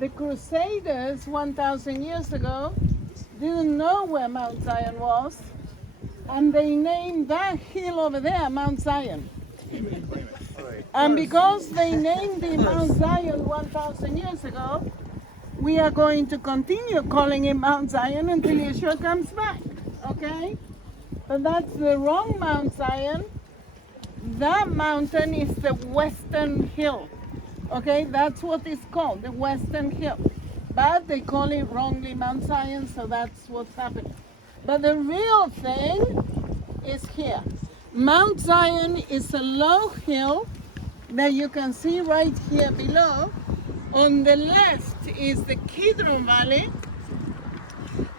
the Crusaders 1,000 years ago didn't know where Mount Zion was, and they named that hill over there Mount Zion. And because they named it Mount Zion 1,000 years ago, we are going to continue calling it Mount Zion until Yeshua comes back, okay? But that's the wrong Mount Zion. That mountain is the Western Hill, okay? That's what it's called, the Western Hill. But they call it wrongly Mount Zion, so that's what's happening. But the real thing is here. Mount Zion is a low hill that you can see right here below. On the left is the Kidron Valley.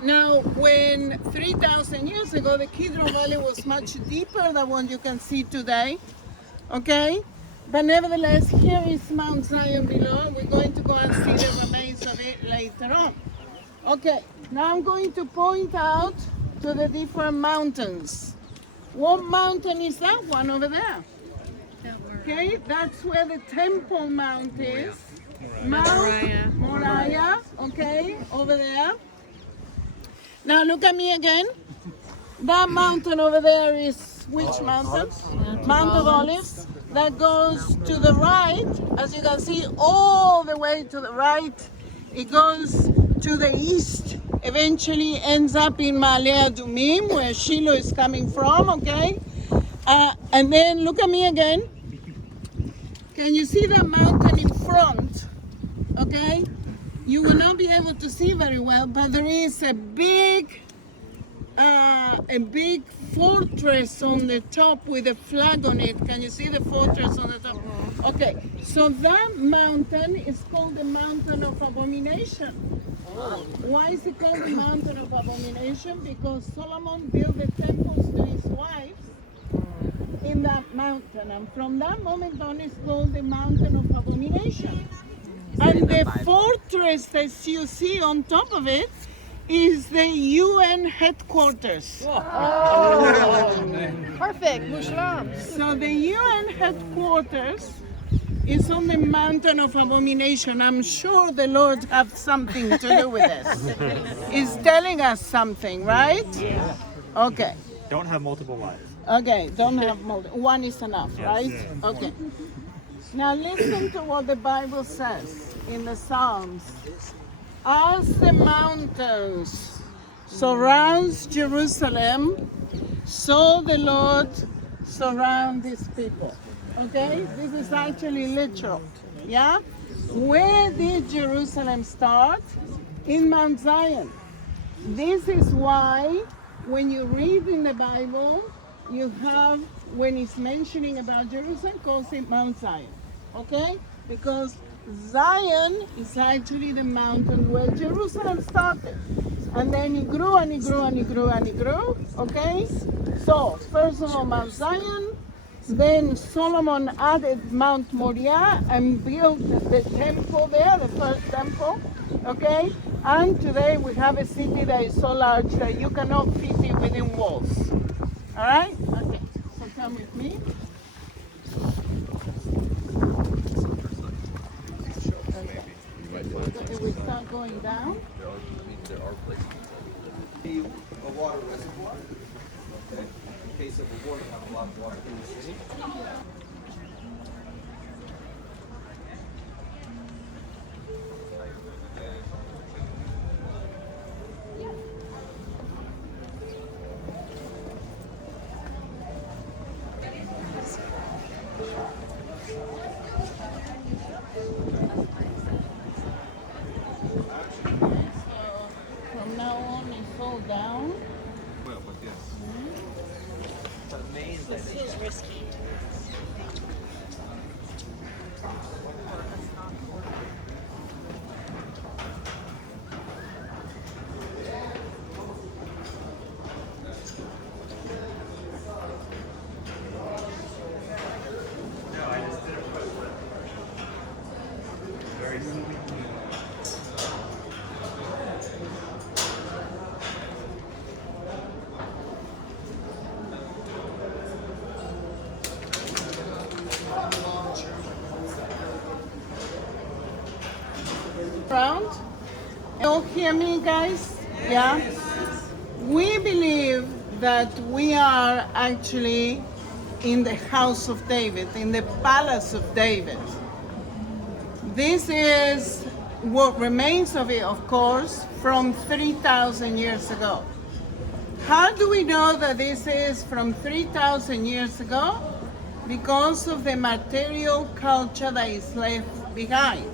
Now, when 3,000 years ago, the Kidron Valley was much deeper than what you can see today, okay? But nevertheless, here is Mount Zion below. We're going to go and see the remains of it later on. Okay, now I'm going to point out to the different mountains. What mountain is that one over there? Okay, that's where the Temple Mount is. Mount Moriah, okay, over there. Now look at me again. That mountain over there is which mountain? Mount of Olives. That goes to the right, as you can see, all the way to the right. It goes to the east, eventually ends up in Ma'ale Adumim, where Shiloh is coming from, okay? And then look at me again. Can you see that mountain in front? Okay? You will not be able to see very well, but there is a big fortress on the top with a flag on it. Can you see the fortress on the top? Okay, so that mountain is called the Mountain of Abomination. Why is it called the Mountain of Abomination? Because Solomon built the temples to his wives in that mountain, and from that moment on it's called the Mountain of Abomination. And the fortress that you see on top of it is the UN headquarters. Perfect, Muslim. So the UN headquarters is on the Mountain of Abomination. I'm sure the Lord has something to do with this. He's telling us something, right? Yeah. Okay. Don't have multiple wives. Okay, don't have multiple. One is enough, right? Okay. Now listen to what the Bible says in the Psalms. As the mountains surrounds Jerusalem, so the Lord surrounds his people. Okay? This is actually literal. Yeah? Where did Jerusalem start? In Mount Zion. This is why when you read in the Bible, you have, when it's mentioning about Jerusalem, calls it Mount Zion. Okay? Because Zion is actually the mountain where Jerusalem started. And then it grew and it grew and it grew and it grew. Okay? So, first of all, Mount Zion. Then Solomon added Mount Moriah and built the temple there, the first temple. Okay? And today we have a city that is so large that you cannot fit it within walls. All right? Okay. So come with me. We start going down. There are places. A water reservoir. Okay. In case of a war, you have a lot of water in the city. From now on, it's all down. Well, but yes. This is risky. around? You all hear me, guys? Yeah? We believe that we are actually in the house of David, in the palace of David. This is what remains of it, of course, from 3,000 years ago. How do we know that this is from 3,000 years ago? Because of the material culture that is left behind,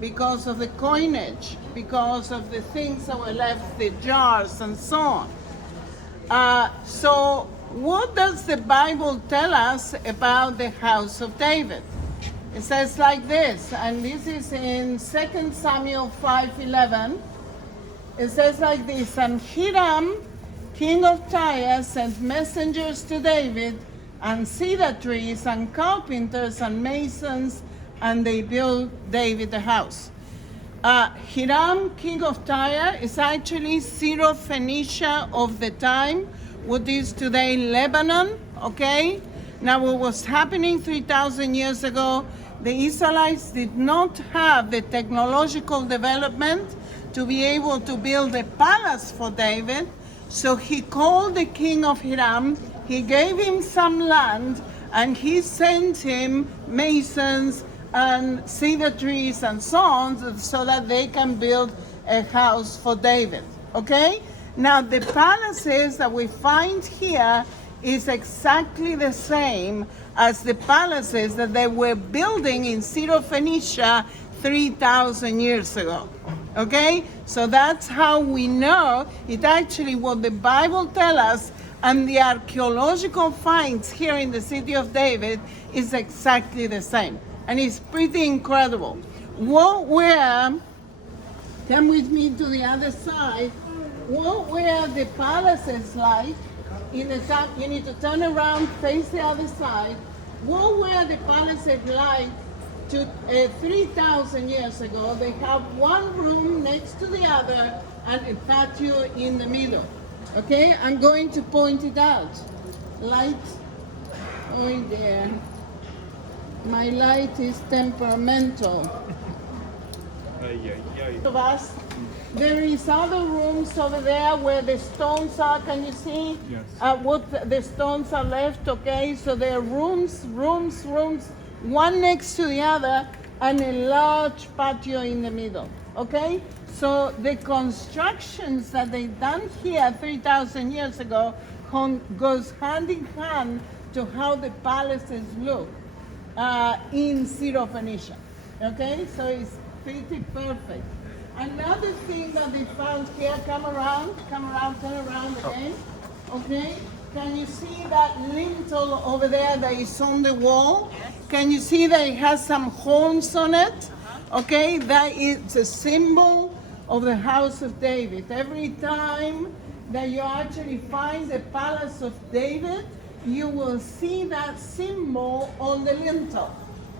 because of the coinage, because of the things that were left, the jars and so on. So what does the Bible tell us about the house of David? It says like this, and this is in 2 Samuel 5:11. It says like this, and Hiram, king of Tyre, sent messengers to David, and cedar trees, and carpenters, and masons, and they built David a house. Hiram, king of Tyre, is actually Syro-Phoenicia of the time, what is today Lebanon, okay? Now, what was happening 3,000 years ago, the Israelites did not have the technological development to be able to build a palace for David, so he called the king of Hiram, he gave him some land, and he sent him masons and cedar trees and so on, so that they can build a house for David, okay? Now, the palaces that we find here is exactly the same as the palaces that they were building in Syro-Phoenicia 3,000 years ago, okay? So that's how we know it actually what the Bible tells us, and the archaeological finds here in the city of David is exactly the same. And it's pretty incredible. What were, come with me to the other side, what were the palaces like in the top? You need to turn around, face the other side. What were the palaces like 3,000 years ago? They have one room next to the other and a patio in the middle. Okay, I'm going to point it out. Light, oh dear. My light is temperamental. Of us, there is other rooms over there where the stones are. Can you see? Yes. What the stones are left? Okay, so there are rooms, one next to the other, and a large patio in the middle. Okay, so the constructions that they done here 3,000 years ago goes hand in hand to how the palaces look in Syro-Phoenicia. Okay, so it's pretty perfect. Another thing that they found here, come around, turn around again. Okay, can you see that lintel over there that is on the wall? Can you see that it has some horns on it? Okay, that is a symbol of the house of David. Every time that you actually find the palace of David, you will see that symbol on the lintel.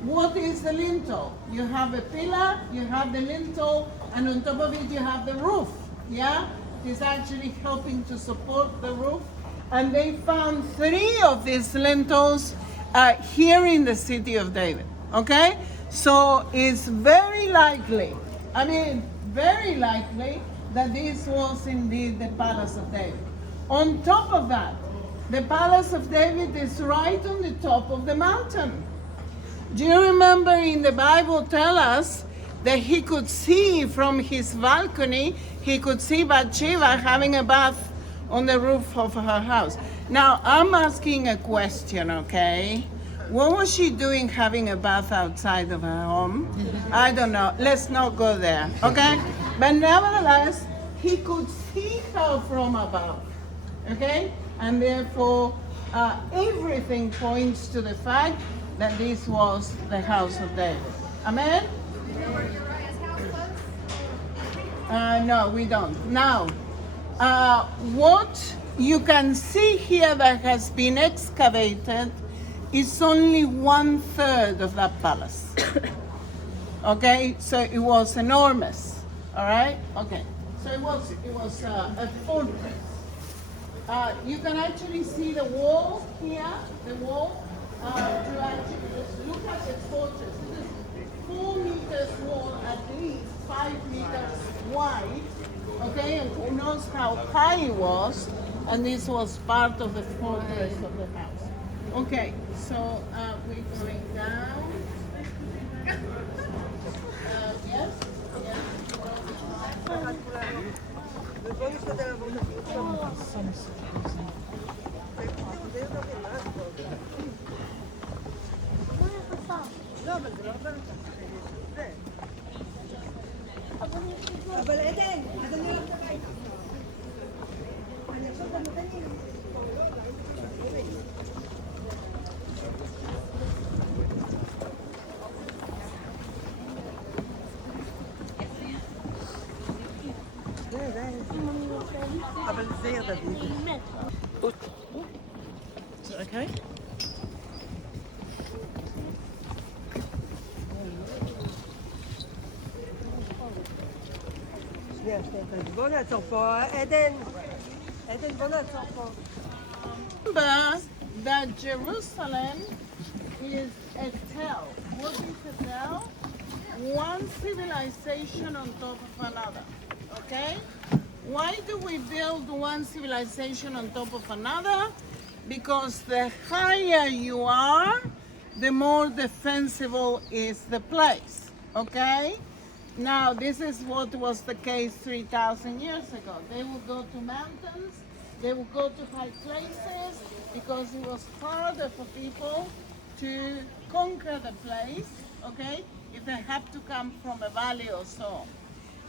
What is the lintel? You have a pillar, you have the lintel, and on top of it you have the roof. Yeah? It is actually helping to support the roof. And they found 3 of these lintels here in the city of David. Okay? So it's very likely, very likely that this was indeed the palace of David. On top of that, the palace of David is right on the top of the mountain. Do you remember in the Bible tell us that he could see from his balcony, he could see Bathsheba having a bath on the roof of her house. Now, I'm asking a question, okay? What was she doing having a bath outside of her home? I don't know. Let's not go there, okay? But nevertheless, he could see her from above, okay? And therefore, everything points to the fact that this was the house of David. Amen? Do you know where Uriah's house was? No, we don't. Now, what you can see here that has been excavated is only 1/3 of that palace. Okay, so it was enormous. All right. Okay, so it was a fortress. You can actually see the wall here. The wall. To actually just look at the fortress. It is 4 meters meters wall, at least 5 meters wide. Okay, and who knows how high it was, and this was part of the fortress of the house. Okay, so we're going down. Yes, yes. אבל עדן, אז אני הולכת הביתה. אני עכשיו גם נותן לי... אבל זה ירדבי. Is it okay? שנייה, בוא נעצור פה. עדן, בוא נעצור פה. Remember that Jerusalem is a tell. What is a tell? One civilization on top of another. Okay? Why do we build one civilization on top of another? Because the higher you are, the more defensible is the place. Okay? Now, this is what was the case 3,000 years ago. They would go to mountains, they would go to high places, because it was harder for people to conquer the place, okay, if they have to come from a valley or so.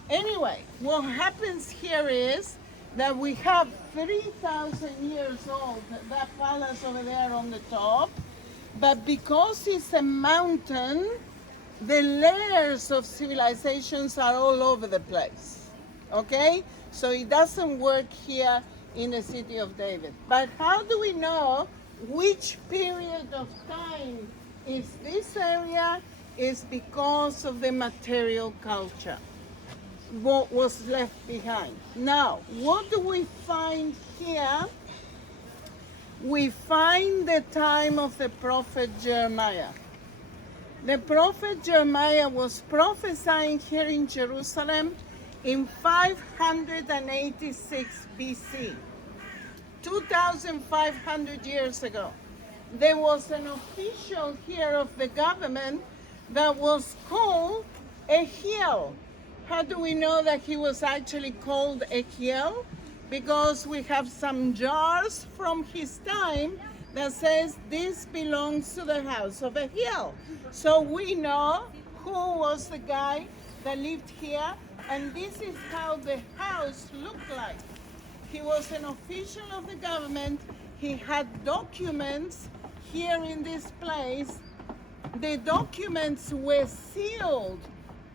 Anyway, what happens here is that we have 3,000 years old, that palace over there on the top, but because it's a mountain, the layers of civilizations are all over the place, okay? So it doesn't work here in the city of David. But how do we know which period of time is this area? Is because of the material culture, what was left behind. Now, what do we find here? We find the time of the prophet Jeremiah. The prophet Jeremiah was prophesying here in Jerusalem in 586 BC, 2,500 years ago. There was an official here of the government that was called Ehiel. How do we know that he was actually called Ehiel? Because we have some jars from his time that says this belongs to the house of Ehiel. So we know who was the guy that lived here, and this is how the house looked like. He was an official of the government. He had documents here in this place. The documents were sealed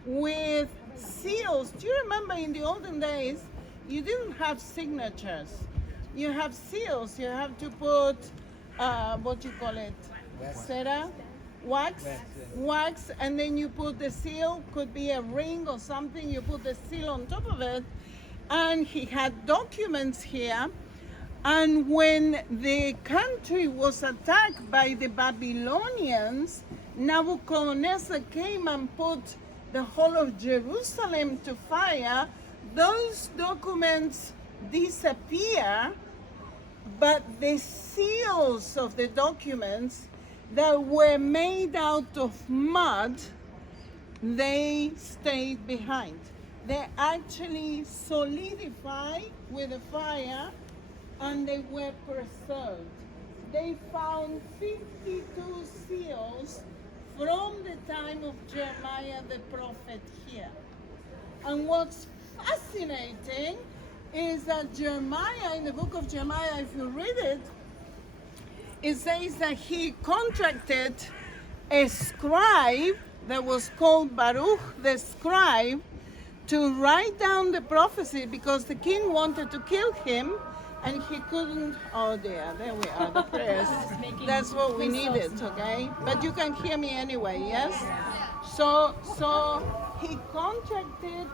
with seals. Do you remember in the olden days, you didn't have signatures. You have seals. You have to put, what do you call it? Cera? Wax, and then you put the seal, could be a ring or something, you put the seal on top of it. And he had documents here. And when the country was attacked by the Babylonians, Nebuchadnezzar came and put the whole of Jerusalem to fire. Those documents disappear, but the seals of the documents that were made out of mud, they stayed behind. They actually solidified with the fire, and they were preserved. They found 52 seals from the time of Jeremiah the prophet here. And what's fascinating is that Jeremiah, in the book of Jeremiah, if you read it, it says that he contracted a scribe that was called Baruch the scribe to write down the prophecy, because the king wanted to kill him and he couldn't. Oh dear, there we are, the prayers. That's what we needed, okay? But you can hear me anyway, yes? So he contracted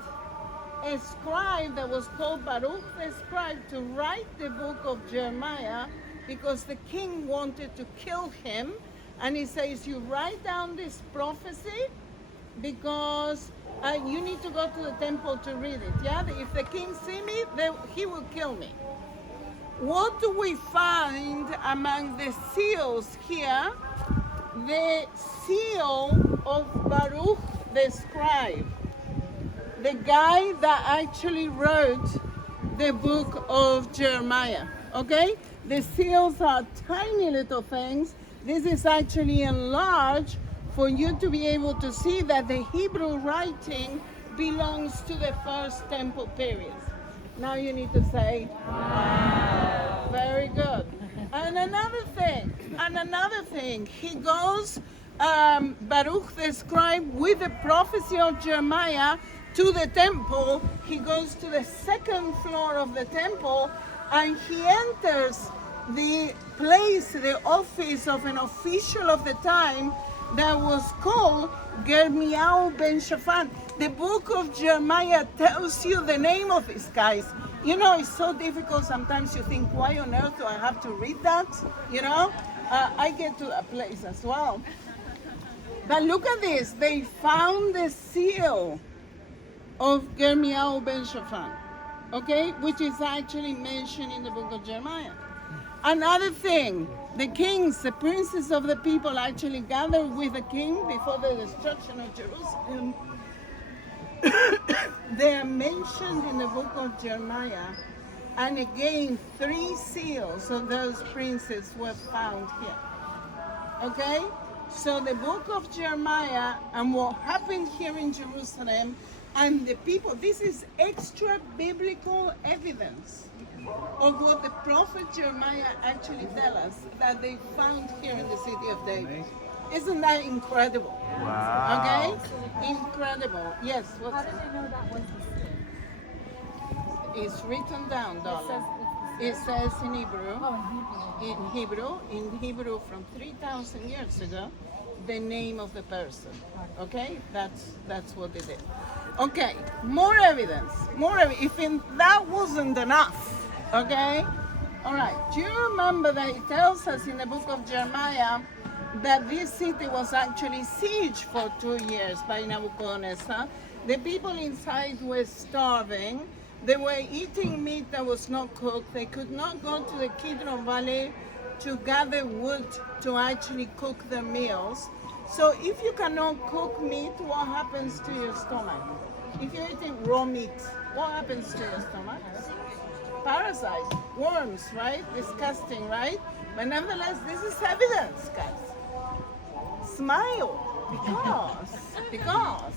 a scribe that was called Baruch the scribe to write the book of Jeremiah, because the king wanted to kill him. And he says, you write down this prophecy, because you need to go to the temple to read it. Yeah, if the king see me, he will kill me. What do we find among the seals here? The seal of Baruch the scribe, the guy that actually wrote the book of Jeremiah. Okay? The seals are tiny little things. This is actually enlarged for you to be able to see that the Hebrew writing belongs to the first temple period. Now you need to say, wow. Very good. And another thing, he goes, Baruch the scribe, with the prophecy of Jeremiah to the temple. He goes to the second floor of the temple and he enters the place, the office of an official of the time that was called Germiao ben Shaphan. The book of Jeremiah tells you the name of these guys. You know, it's so difficult. Sometimes you think, why on earth do I have to read that? You know, I get to that place as well. But look at this. They found the seal of Germiao ben Shaphan, okay, which is actually mentioned in the book of Jeremiah. Another thing, the kings, the princes of the people actually gathered with the king before the destruction of Jerusalem. They are mentioned in the book of Jeremiah, and again 3 seals of those princes were found here. Okay? So the book of Jeremiah and what happened here in Jerusalem and the people, this is extra biblical evidence of what the prophet Jeremiah actually tells us that they found here in the city of David. Isn't that incredible? Wow. Okay? Incredible. Yes, what's How did you know that was the seal? It's written down, darling. It says It says in Hebrew. Oh, in Hebrew. In Hebrew from 3,000 years ago, the name of the person. Okay? That's what they did. Okay, more evidence. If that wasn't enough, okay? All right, do you remember that it tells us in the book of Jeremiah that this city was actually sieged for 2 years by Nebuchadnezzar? The people inside were starving. They were eating meat that was not cooked. They could not go to the Kidron Valley to gather wood to actually cook their meals. So if you cannot cook meat, what happens to your stomach? If you're eating raw meat, what happens to your stomach? Parasites, worms, right? Disgusting, right? But nevertheless, this is evidence, guys. Smile, because.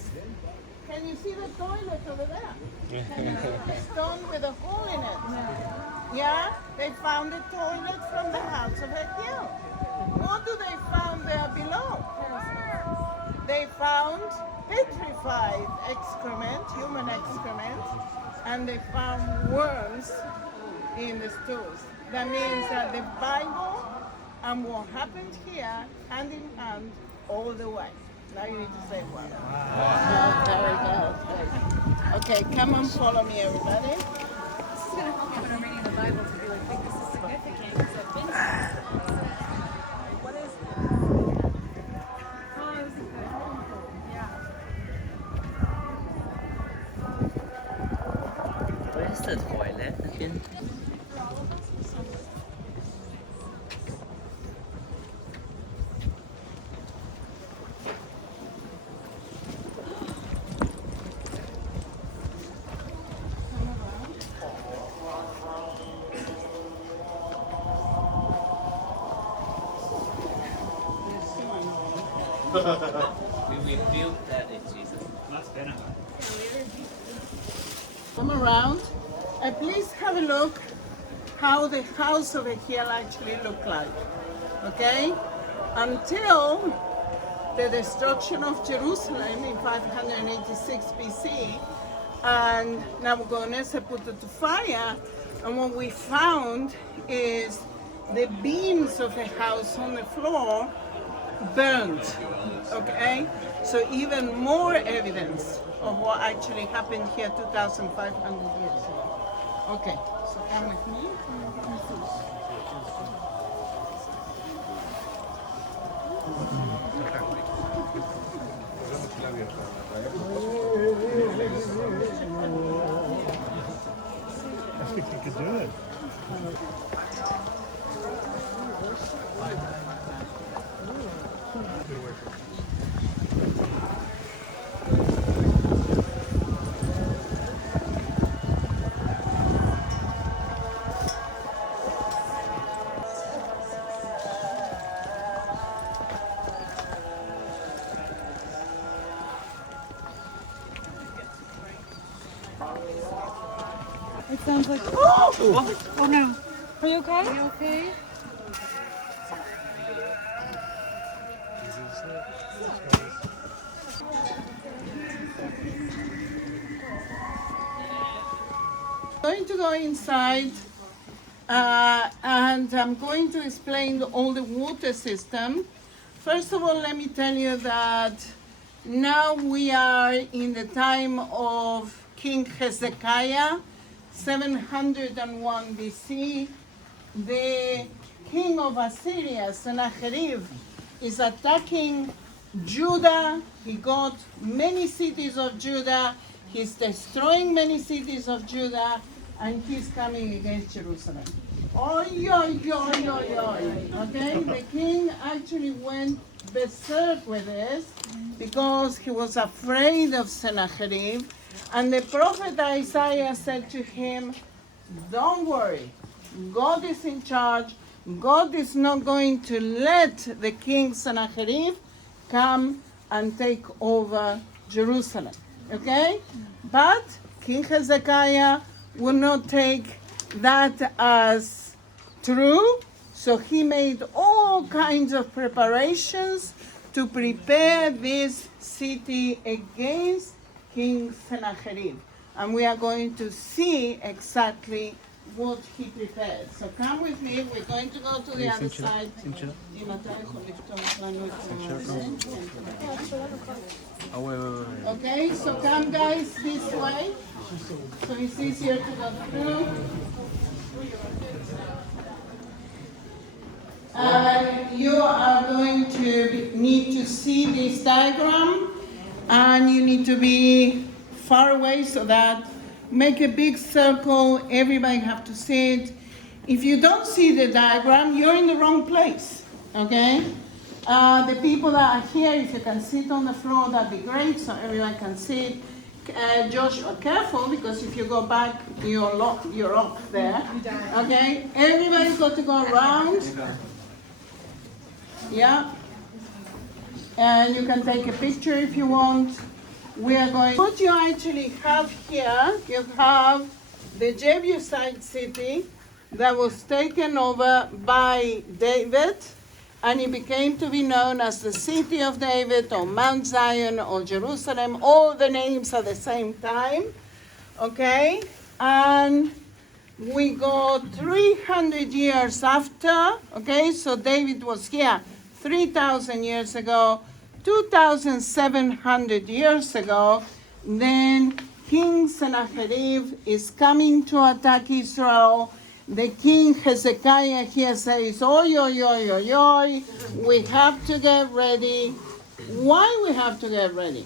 Can you see the toilet over there? Can you see the stone with a hole in it? Yeah? They found a toilet from the house of Hezekiah. What do they found there below? They found petrified excrement, human excrement, and they found worms in the stools. That means that the Bible and what happened here, hand in hand, all the way. Now you need to say well. Wow. Very good. Okay, come and follow me, everybody. This is going to help you when I'm reading the Bible to be like, think this is significant because I've been here. What is this? Oh, this is good. Yeah. Where's the toilet again? We built that in Jesus. Come around and please have a look how the house over here actually looked like. Okay? Until the destruction of Jerusalem in 586 BC, and Nebuchadnezzar put it to fire, and what we found is the beams of the house on the floor burned. Okay? So even more evidence of what actually happened here 2,500 years ago. Okay, so come with me. I think you could do it. It sounds like. Oh! Oh no. Are you okay? Are you okay? I'm going to go inside and I'm going to explain all the water system. First of all, let me tell you that now we are in the time of King Hezekiah, 701 BC. The king of Assyria, Sennacherib, is attacking Judah. He got many cities of Judah. He's destroying many cities of Judah, and he's coming against Jerusalem. Oy, oy, oy, oy, oy. Okay, the king actually went berserk with this because he was afraid of Sennacherib. And the prophet Isaiah said to him, don't worry, God is in charge. God is not going to let the king Sennacherib come and take over Jerusalem. Okay? But King Hezekiah will not take that as true. So he made all kinds of preparations to prepare this city against King Sennacherib. And we are going to see exactly what he prepared. So come with me, we're going to go to the other side. Okay, so come guys this way. So it's easier to go through. You are going to need to see this diagram, and you need to be far away so that make a big circle, everybody have to see it. If you don't see the diagram, you're in the wrong place, okay? The people that are here, if you can sit on the floor, that'd be great, so everyone can see it. Josh, careful, because if you go back, you're off there, okay? Everybody's got to go around. Yeah. And you can take a picture if you want. We are going. What you actually have here, you have the Jebusite city that was taken over by David, and it became to be known as the city of David, or Mount Zion, or Jerusalem. All the names at the same time. Okay? And we go 300 years after. Okay? So David was here 3,000 years ago. 2,700 years ago, then King Sennacherib is coming to attack Israel. The king Hezekiah here says, oi, oi, oi, oi, oi, we have to get ready. Why we have to get ready?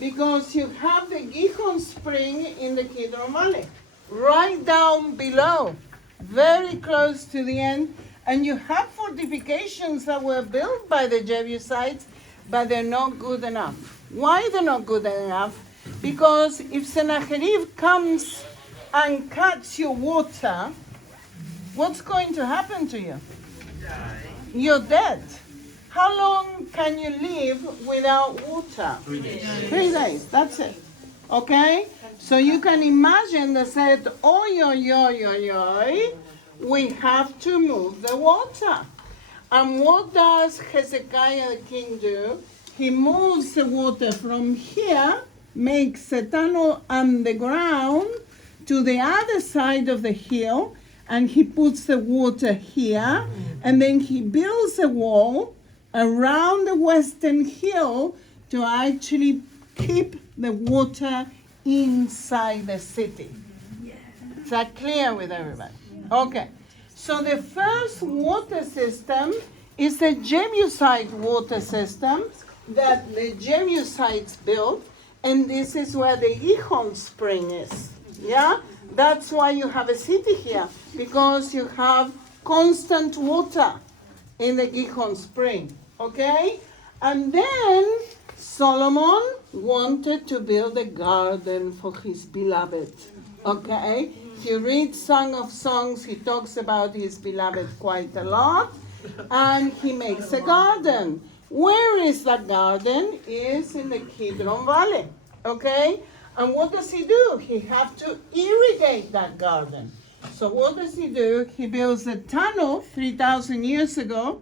Because you have the Gihon spring in the Kidron Valley, right down below, very close to the end, and you have fortifications that were built by the Jebusites, but they're not good enough. Why they're not good enough? Because if Sennacherib comes and cuts your water, what's going to happen to you? You're dead. How long can you live without water? 3 days. 3 days, that's it. Okay? So you can imagine they said, oi, oi, oi, oi, oi, we have to move the water. And what does Hezekiah the king do? He moves the water from here, makes a tunnel underground to the other side of the hill, and he puts the water here, and then he builds a wall around the western hill to actually keep the water inside the city. Is that clear with everybody? Okay. So the first water system is the Jebusite water system, that the Jebusites built, and this is where the Gihon spring is. Yeah? That's why you have a city here, because you have constant water in the Gihon spring. Okay? And then Solomon wanted to build a garden for his beloved. Okay? If you read Song of Songs, he talks about his beloved quite a lot. And he makes a garden. Where is that garden? Is in the Kidron Valley. Okay? And what does he do? He has to irrigate that garden. So what does he do? He builds a tunnel 3,000 years ago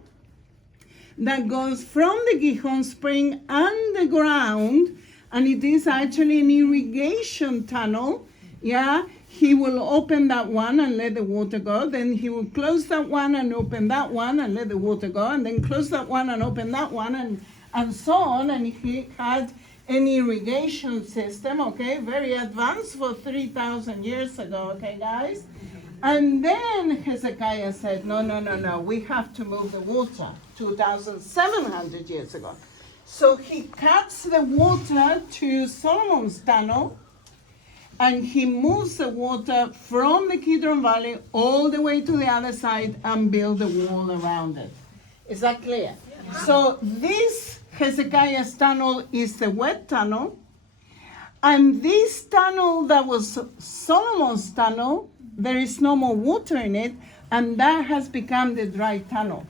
that goes from the Gihon spring underground, and it is actually an irrigation tunnel. Yeah, he will open that one and let the water go. Then he will close that one and open that one and let the water go, and then close that one and open that one, and so on. And he had an irrigation system, okay, very advanced for 3,000 years ago, okay, guys? And then Hezekiah said, no, we have to move the water 2,700 years ago. So he cuts the water to Solomon's tunnel, and he moves the water from the Kidron Valley all the way to the other side and build the wall around it. Is that clear? Yeah. So this Hezekiah's tunnel is the wet tunnel, and this tunnel that was Solomon's tunnel, there is no more water in it, and that has become the dry tunnel.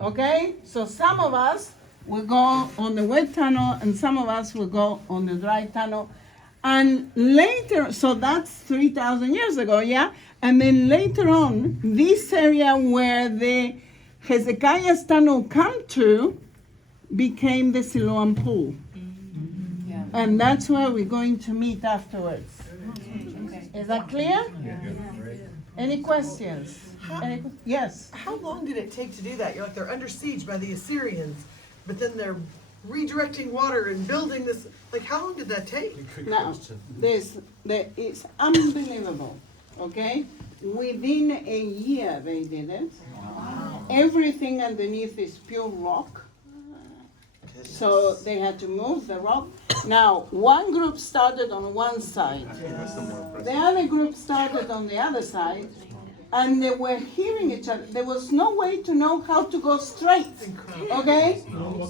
Okay? So some of us will go on the wet tunnel, and some of us will go on the dry tunnel. And later, so that's 3,000 years ago, yeah? And then later on, this area where the Hezekiah's tunnel come to became the Siloam pool. Yeah. And that's where we're going to meet afterwards. Is that clear? Any questions? Yes. How long did it take to do that? You're like, they're under siege by the Assyrians, but then they're redirecting water and building this. Like, how long did that take? Now, it's unbelievable, okay? Within a year they did it. Wow. Everything underneath is pure rock. So they had to move the rock. Now, one group started on one side. The other group started on the other side. And they were hearing each other. There was no way to know how to go straight. Okay?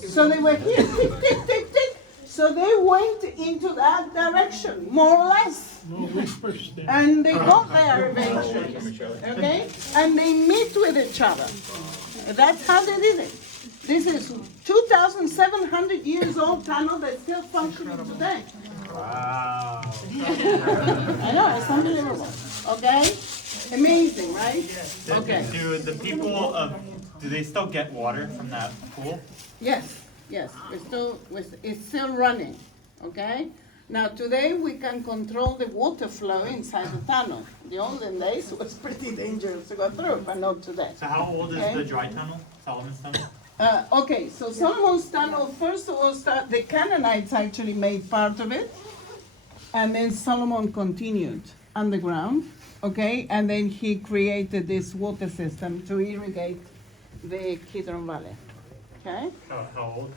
So they were here, tick, tick, tick, tick. So they went into that direction, more or less. And they got there eventually. Okay? And they meet with each other. That's how they did it. This is 2,700 years old tunnel that's still functioning today. Wow. I know, it's unbelievable. Okay? Amazing, right? Okay. Do the people do they still get water from that pool? Yes. It's still running. Okay? Now today we can control the water flow inside the tunnel. The olden days it was pretty dangerous to go through, but not today. So how old is the dry tunnel, Solomon's tunnel? Okay, so Solomon's tunnel, first of all, the Canaanites actually made part of it, and then Solomon continued underground, okay, and then he created this water system to irrigate the Kidron Valley, okay? How old?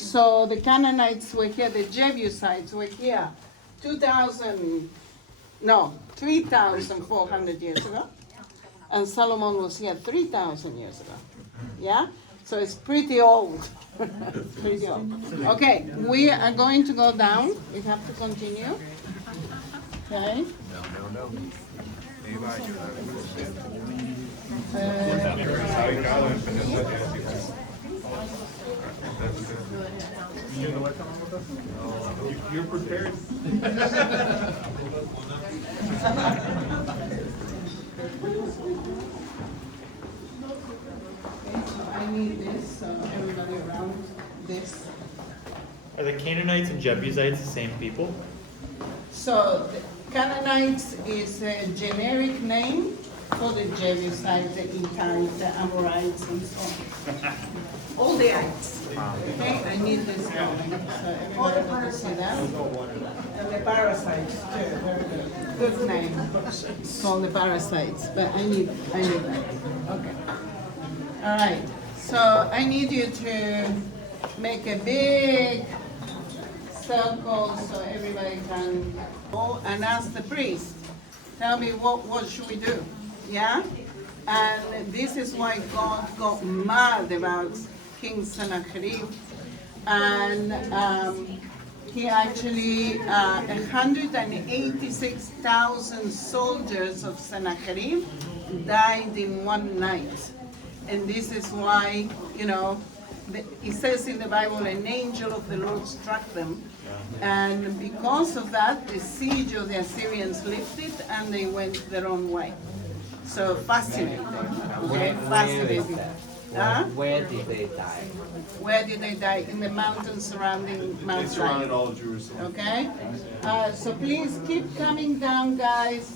So the Canaanites were here, the Jebusites were here 3,400 years ago, and Solomon was here 3,000 years ago, yeah? So it's pretty old. It's pretty old. Okay, we are going to go down. We have to continue. Okay. You're prepared. I need this, so everybody around this. Are the Canaanites and Jebusites the same people? So the Canaanites is a generic name for the Jebusites, the Hittites, the Amorites, and so on. All the ites. Okay, I need this going, so everybody can see that. And the parasites too, very good. Good name. It's called the parasites, but I need that. Okay. All right. So I need you to make a big circle so everybody can go and ask the priest, tell me what should we do? Yeah? And this is why God got mad about King Sennacherib. And he actually, 186,000 soldiers of Sennacherib died in one night. And this is why, you know, it says in the Bible, an angel of the Lord struck them. And because of that, the siege of the Assyrians lifted and they went their own way. So fascinating. Okay, fascinating. Huh? Where did they die? Where did they die? In the mountains surrounding Mount They surrounded Zion. all of Jerusalem. Okay? So please keep coming down, guys.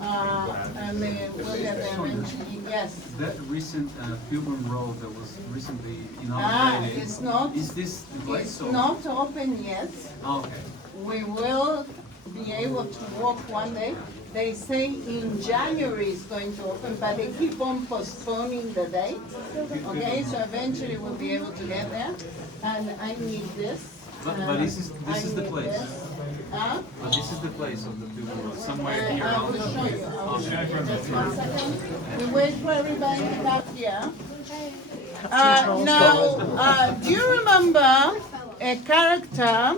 And then we'll get there eventually. Yes. That recent Pilgrim Road that was recently inaugurated, It's not. is this the place? It's or- not open yet. Oh, okay. We will be able to walk one day. They say in January it's going to open, but they keep on postponing the date. Okay, so eventually we'll be able to get there. And I need this. But and this is I the need place. this. Huh? But this is the place of the Pilgrim Road, somewhere here I on will show you. I will show Okay. you. Just 1 second. We wait for everybody to come here. Now, do you remember a character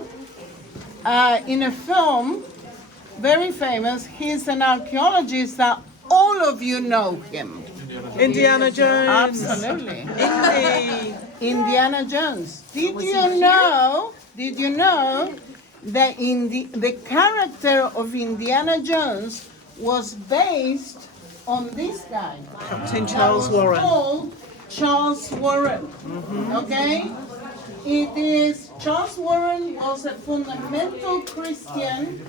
in a film, very famous? He's an archaeologist that all of you know him. Indiana Jones. Absolutely. Indy. Indiana Jones. Did you know that the character of Indiana Jones was based on this guy? Captain Charles Warren. Called Charles Warren. Okay? It is, Charles Warren was a fundamental Christian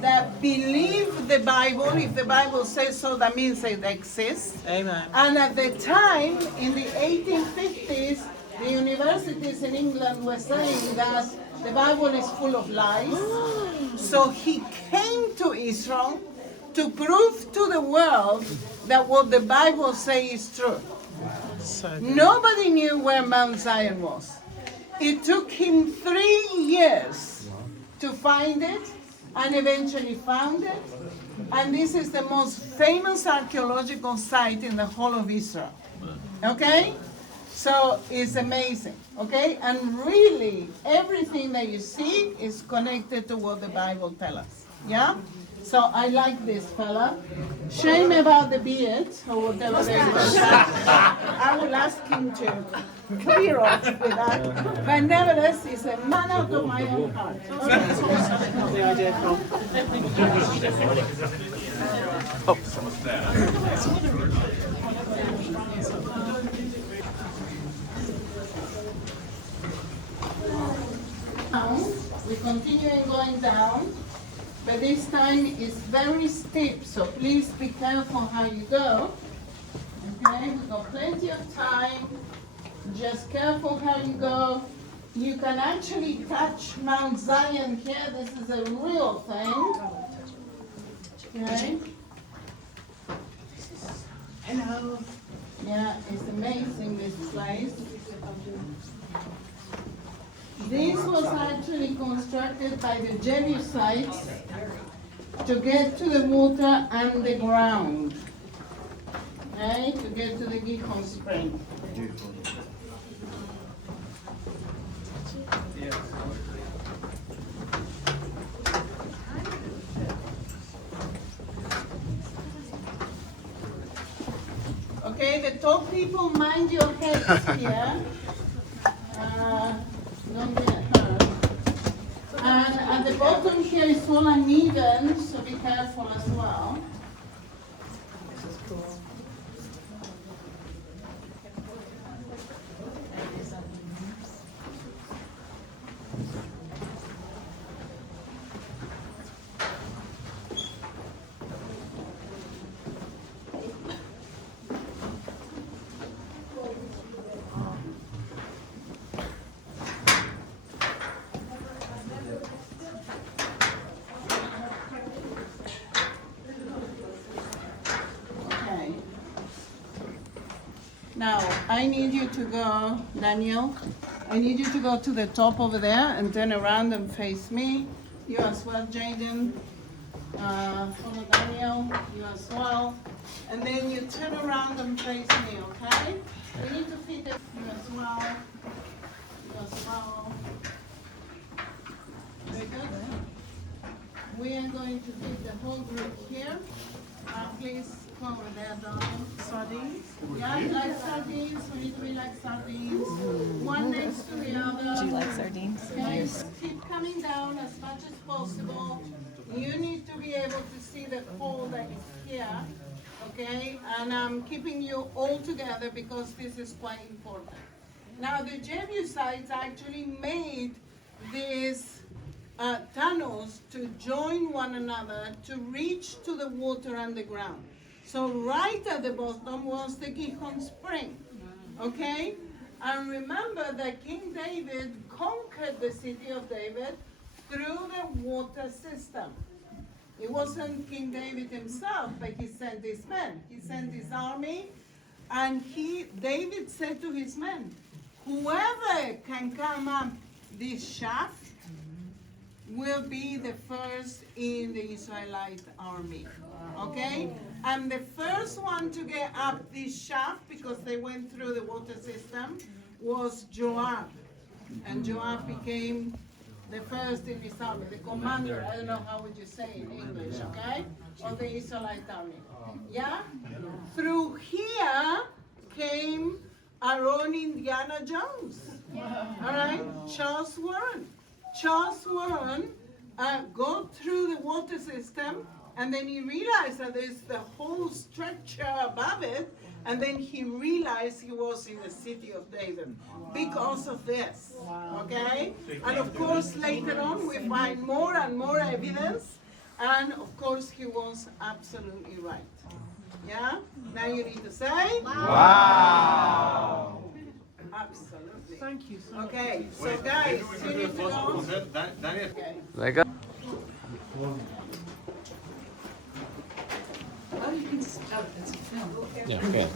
that believed the Bible. If the Bible says so, that means it exists. Amen. And at the time, in the 1850s, the universities in England were saying that the Bible is full of lies. So he came to Israel to prove to the world that what the Bible says is true. Nobody knew where Mount Zion was. It took him 3 years to find it, and eventually found it. And this is the most famous archaeological site in the whole of Israel. Okay? So it's amazing. Okay? And really, everything that you see is connected to what the Bible tells us. Yeah? So I like this fella. Shame about the beard, or whatever they call that. I will ask him to clear off with that. But nevertheless, he's a man out of my own heart. The idea from. Down. We're continuing going down, but this time it's very steep, so please be careful how you go. Okay, we've got plenty of time. Just careful how you go. You can actually touch Mount Zion here. This is a real thing. Okay. Hello. Yeah, it's amazing, this place. This was actually constructed by the Jebusites to get to the water underground. Okay, to get to the Gihon spring. Okay, the tall people, mind your heads here. Don't get hurt. And at the bottom here is all uneven, so be careful as well. Okay. Now, I need you to go, Daniel, I need you to go to the top over there and turn around and face me. You as well, Jaden. Follow Daniel, you as well. And then you turn around and face me, okay? We need to feed it. You as well. You as well. Very good. We are going to feed the whole group here. Please come over there, darling. Sardines. Yeah, like sardines. We need to be like sardines. One next to the other. Do you like sardines? Okay. Keep coming down as much as possible. You need to be able to see the hole that is here. Okay? And I'm keeping you all together because this is quite important. Now, the Jebusites actually made these tunnels to join one another to reach to the water underground. So right at the bottom was the Gihon spring, okay? And remember that King David conquered the city of David through the water system. It wasn't King David himself, but he sent his men. He sent his army, and David said to his men, whoever can come up this shaft will be the first in the Israelite army, okay? And the first one to get up this shaft, because they went through the water system, was Joab. And Joab became the first in his army, the commander, I don't know how would you say in English, okay? Of the Israelite army, yeah? Through here came Aaron Indiana Jones, all right? Charles Warren. Charles Warren got through the water system, and then he realized that there's the whole structure above it, and then he realized he was in the city of David because of this, okay? And of course, later on, we find more and more evidence, and of course, he was absolutely right. Yeah? Now you need to say, wow! Absolutely. Thank you so much. Okay, so guys, you need to go. Like a Oh, you can just, oh, that's a film. yeah, okay.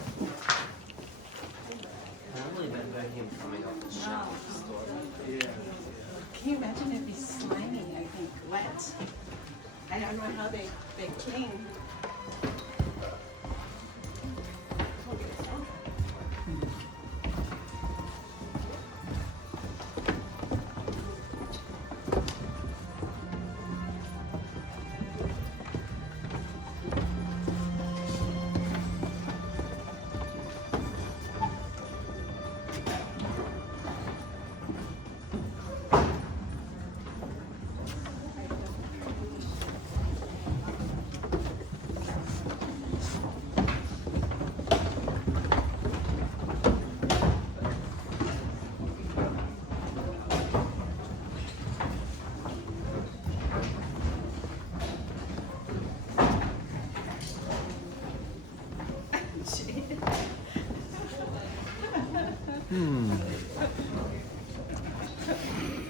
Can you imagine it'd be slimy, I think, wet? I don't know how they clean.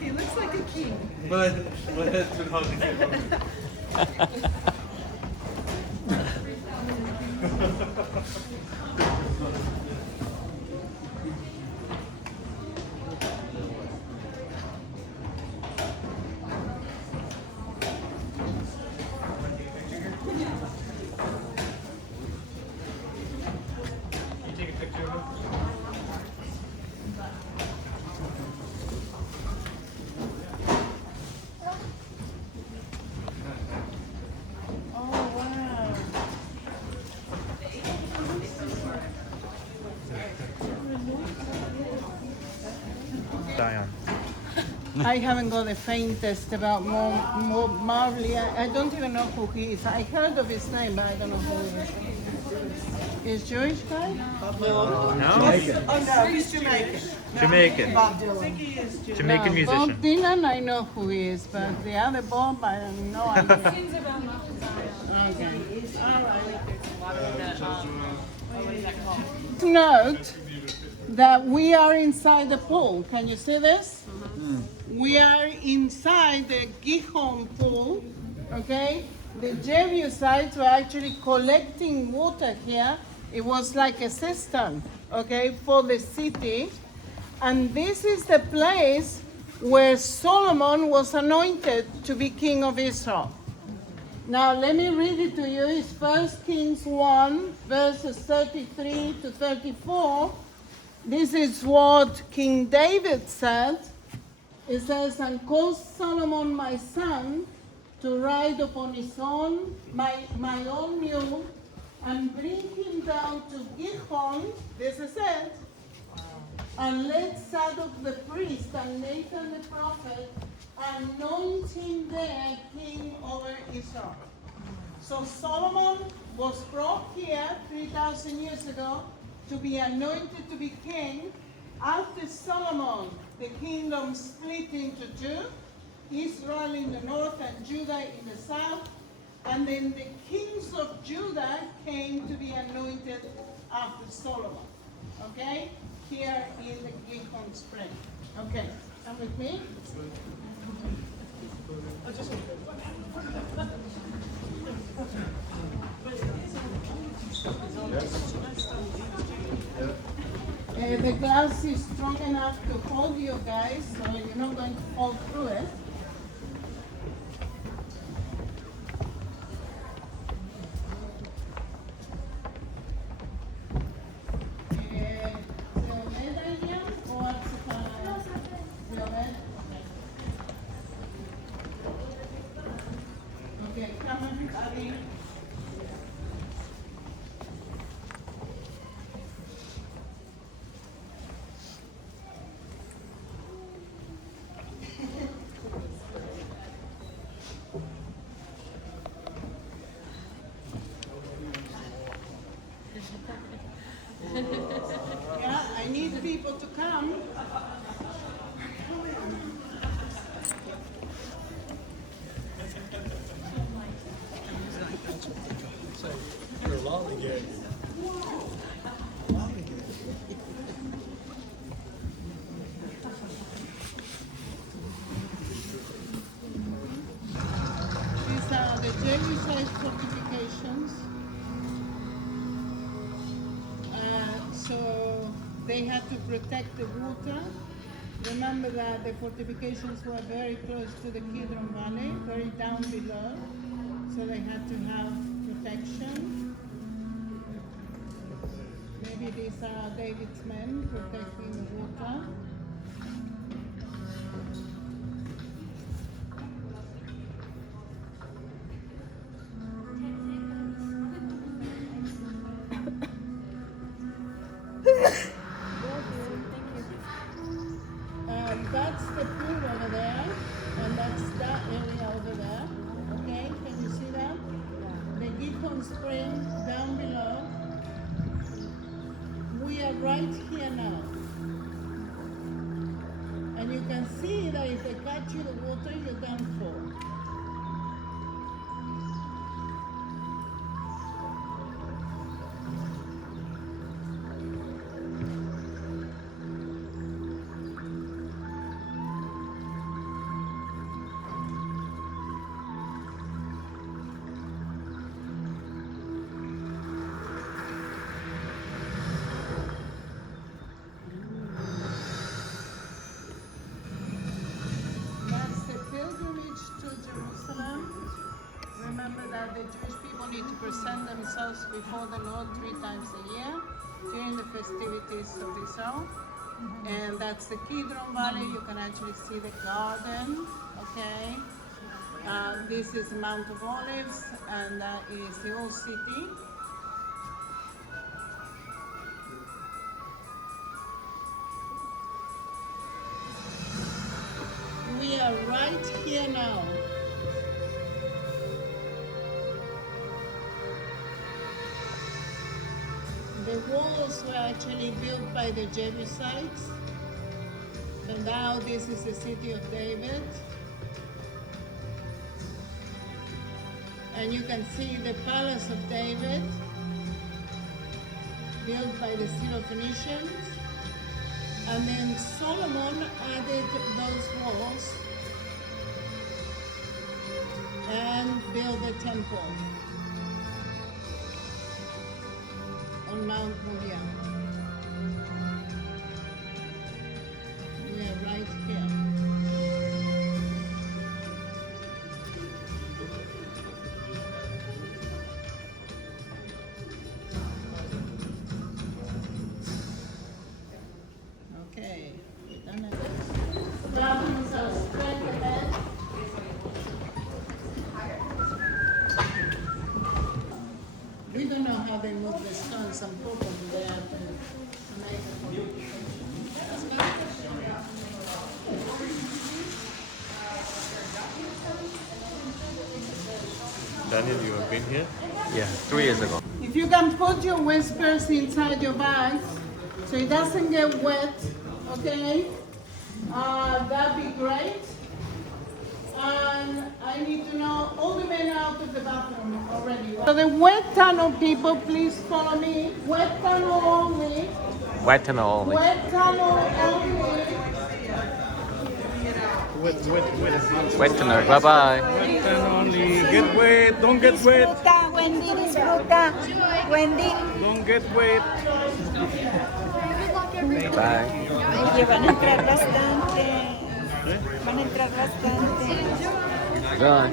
He looks like a king. I haven't got the faintest about more Marley. I don't even know who he is. I heard of his name, but I don't know who he is. Is Jewish guy? No? Oh, no, he's Jamaican. Jamaican. Bob Dylan. Jamaican musician. Bob Dylan, I know who he is, but the other Bob, I have no idea. Okay. All right. Note that we are inside the pool. Can you see this? We are inside the Gihon pool, okay? The Jebusites were actually collecting water here. It was like a cistern, okay, for the city. And this is the place where Solomon was anointed to be king of Israel. Now let me read it to you. It's 1 Kings 1, verses 33 to 34. This is what King David said. It says, and caused Solomon my son to ride upon his own, my own mule, and bring him down to Gihon, this is it, and let Zadok the priest and Nathan the prophet anoint him there king over Israel. So Solomon was brought here 3,000 years ago to be anointed to be king. After Solomon, the kingdom split into two, Israel in the north and Judah in the south. And then the kings of Judah came to be anointed after Solomon. Okay? Here in the Gihon Spring. Okay, come with me. The glass is strong enough to hold you guys, so you're not going to fall through it. Okay, come on, Abby. Yeah, I need people to come. These are the Jebusite fortifications. So they had to protect the water. Remember that the fortifications were very close to the Kidron Valley, very down below. So they had to have protection. Maybe these are David's men protecting the water. That's the pool over there, and that's that area over there. Okay, can you see that? The Gihon Spring down below. We are right here now. And you can see that if they catch you the water, you're done for. Remember that the Jewish people need to present themselves before the Lord 3 times a year during the festivities of Israel. And that's the Kidron Valley. You can actually see the garden, okay? This is Mount of Olives, and that is the old city. We are right here now. The walls were actually built by the Jebusites, and now this is the city of David. And you can see the palace of David, built by the Syro-Phoenicians. And then Solomon added those walls and built the temple on Mount Moriah. don't know how they move the stones and put them there to make it. Daniel, you have been here? Yeah, 3 years ago. If you can put your whiskers inside your bags so it doesn't get wet, okay? That'd be great. And I need to know all the men out of the bathroom already. So the wet tunnel people, please follow me. Wet tunnel only. Wet tunnel only. Wet tunnel only. Wet tunnel. Bye bye. Only get wet, don't get wet, Disfruta, Wendy, disfruta. Wendy. don't get wet. Bye. Oye, van a entrar bastante. Van a entrar bastante. Good.